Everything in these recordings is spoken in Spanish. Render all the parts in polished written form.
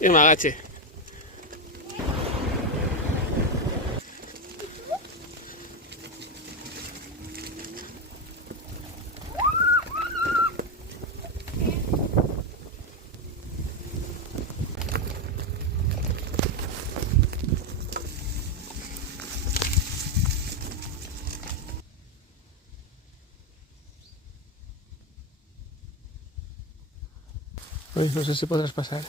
Y me agache. Uy, no sé si podrás pasar.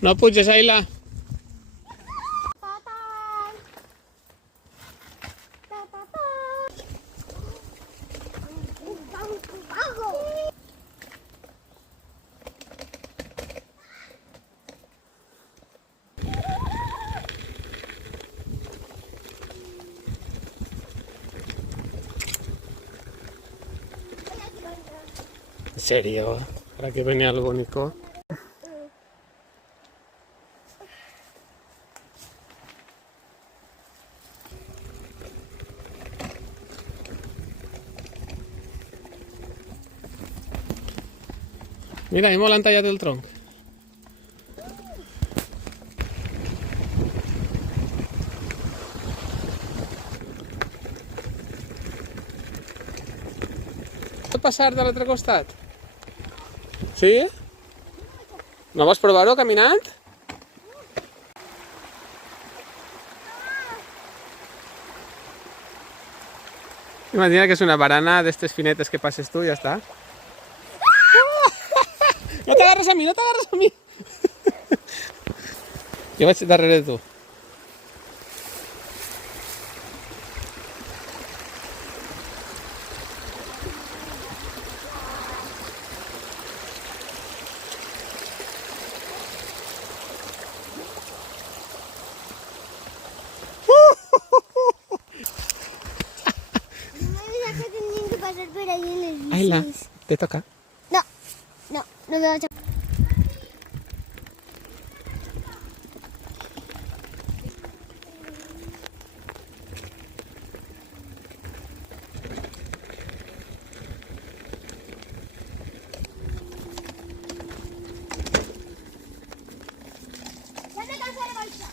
No puges, Ayla. ¿En serio? ¿Para qué venía algo bonito? Mira, ahí l'han tallat el tronc. Pot passar de l'altre costat? Sí? No vols provar-ho caminant? Imagina que és una barana d'estes finetes que passes tu i ja està. No t'agarres a mi, no t'agarres a mi! Jo vaig darrere de tu. Ayla, te toca. No me vas a... Ya me cansé de bailar.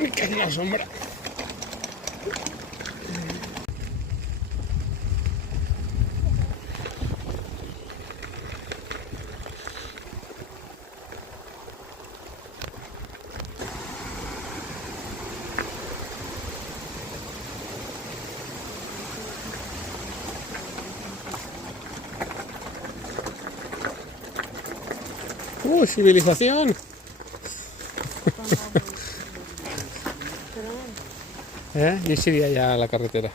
Me cae en la sombra. Civilización. Yo iría ya a la carretera.